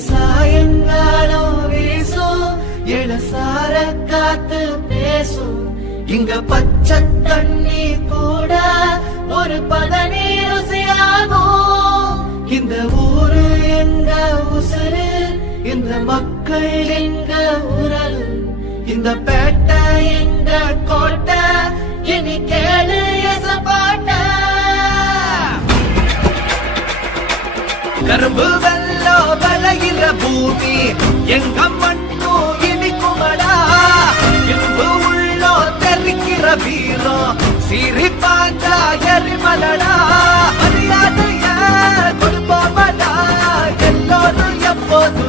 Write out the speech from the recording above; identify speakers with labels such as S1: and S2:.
S1: சாயங்காலம் வீசும் இளசார காத்து பேசும். இங்க பச்சை தண்ணி கூட ஒரு பதனி ருசியாகும் இந்த ஊரு எங்க உசுறு இந்த மக்கள் எங்க உரல் இந்த பேட்டை எங்க கோட்டை இனி கேளு பாட்ட. கரும்பு எங்கெல்லோ வளையிற பூமி. எங்கம்மண்ணோ இடிக்குமடா இன்பு உள்ளோ தெரிக்கிற வீரம். சிரிப்பாங்க எரிமலடா. மரியாதைய கொடுப்போமடா எல்லோரும் எப்போதும்